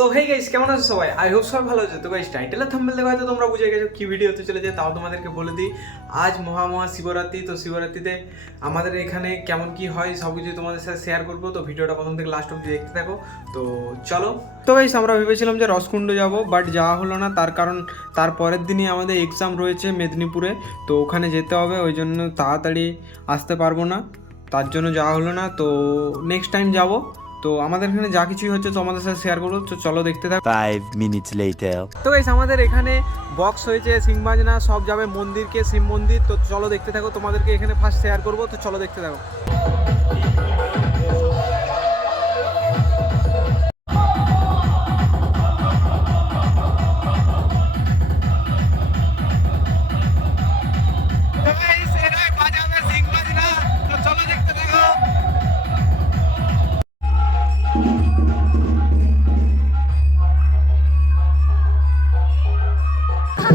So hey guys, কেমন আছো সবাই? আই হোপ সবাই ভালো আছে। তো গাইস, টাইটেল আর থাম্বনেল দেখে হয়তো তোমরা বুঝে গেছো কি ভিডিও হতে চলেছে। তাও তোমাদেরকে বলে দিই, আজ মহা শিবরাত্রি। তো শিবরাত্রিতে আমাদের এখানে কেমন কি হয় সব কিছু তোমাদের সাথে শেয়ার করবো। তো ভিডিওটা প্রথম থেকে লাস্ট অবধি দেখতে থাকো। তো চলো। তো গাইস, আমরা ভেবেছিলাম যে রসকুণ্ড যাব, বাট যাওয়া হলো না। তার কারণ তার পরের দিনই আমাদের এক্সাম রয়েছে মেদিনীপুরে। তো ওখানে যেতে হবে, ওই জন্য তাড়াতাড়ি আসতে পারবো না, তার জন্য যাওয়া হলো না। তো নেক্সট টাইম যাব। তো আমাদের এখানে যা কিছুই হচ্ছে তোমাদের সাথে শেয়ার করবো। তো চলো দেখতে থাকো। 5 minutes later. তো গাইস, আমাদের এখানে বক্স হয়েছে, সিংবাজনা সব যাবে মন্দিরকে, শিব মন্দির। তো চলো দেখতে থাকো, তোমাদেরকে এখানে ফার্স্ট শেয়ার করবো। তো চলো দেখতে থাকো।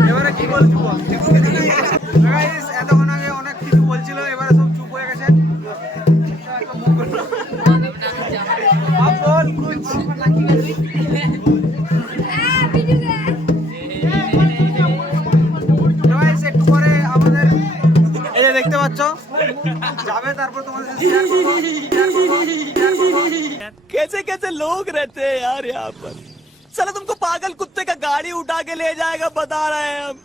এবারে কি বলছো বল? গাইস, এতক্ষণ আগে অনেক কিছু বলছিল, এবারে সব চুপ হয়ে গেছে। বল কুছ। গাইস, একটু পরে আমাদের এই যে দেখতে পাচ্ছ যাবে, তারপর তোমাদের সাথে শেয়ার করব। कैसे कैसे लोग रहते हैं यार यहाँ पर। साला तुमको पागल कुत्ते का गाड़ी उठा के ले जाएगा, बता रहे हैं हम।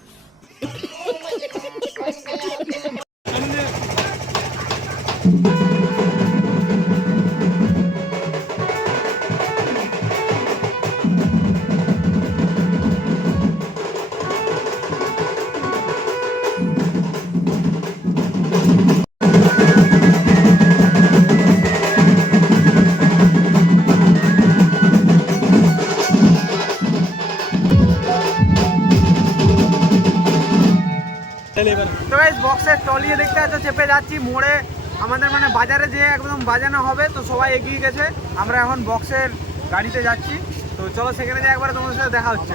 তো গাইস, বক্সের টলিয়ে দেখতে পাচ্ছ, চেপে যাচ্ছি মোড়ে। আমাদের মানে বাজারে যে একদম বাজানো হবে, তো সবাই এগিয়ে গেছে। আমরা এখন বক্সের গাড়িতে যাচ্ছি। তো চলো সেখানে যাই, একবার তোমাদের সাথে দেখা হচ্ছে।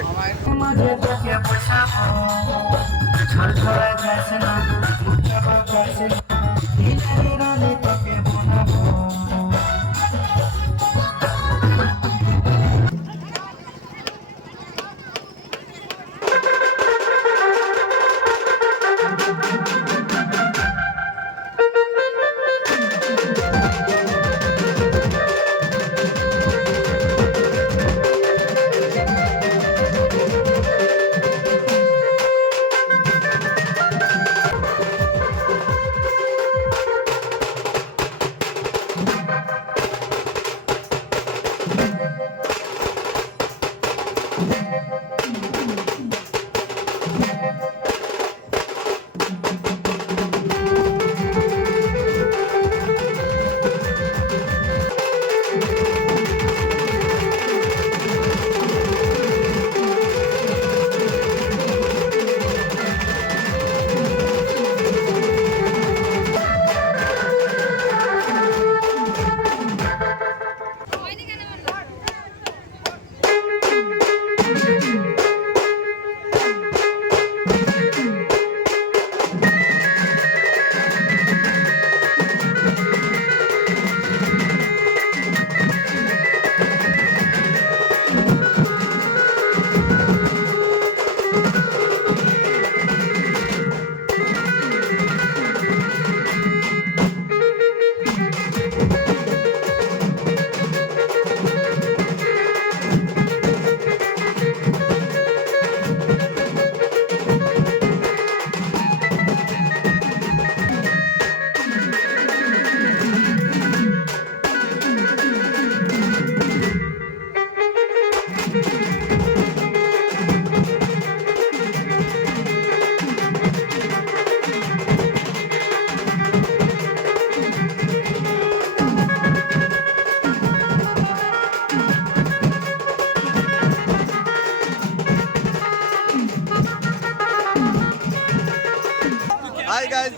Hi guys.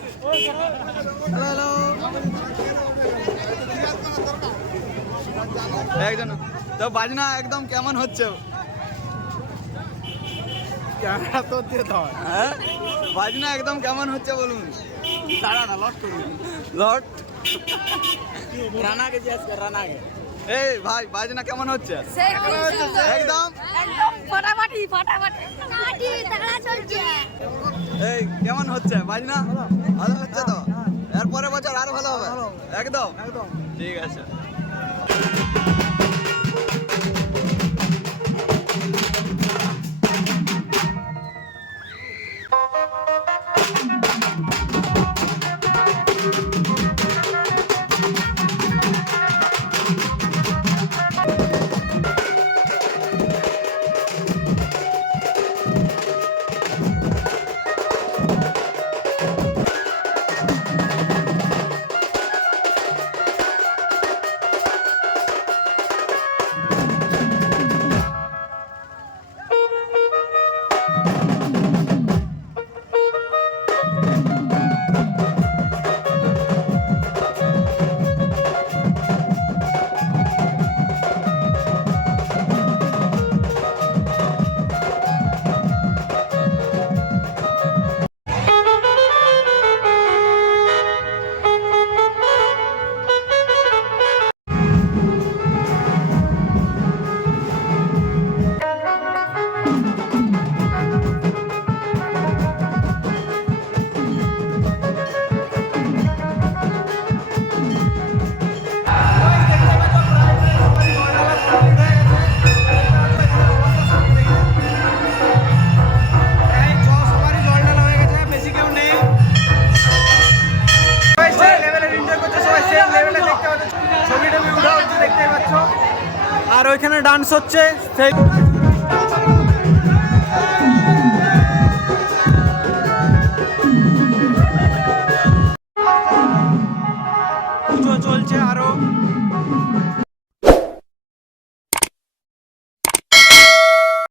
হ্যালো। একজন তো বাজনা একদম কেমন হচ্ছে? ক্যামেরা তো দিয়ে দাও। হ্যাঁ, বাজনা একদম কেমন হচ্ছে বলুন। দাঁড়া না, লট করুন। লট রানাকে জিজ্ঞেস কর, রানাকে। এই ভাই বাজনা কেমন হচ্ছে? একদম ফাটাফাটি ফাটাফাটি তাড়া চলছে। এই কেমন হচ্ছে বাজনা? ভালো হচ্ছে তো? এরপরে বছর আরো ভালো হবে। একদম ঠিক আছে। আর ওইখানে ডান্স হচ্ছে সেই পুজো চলছে আরো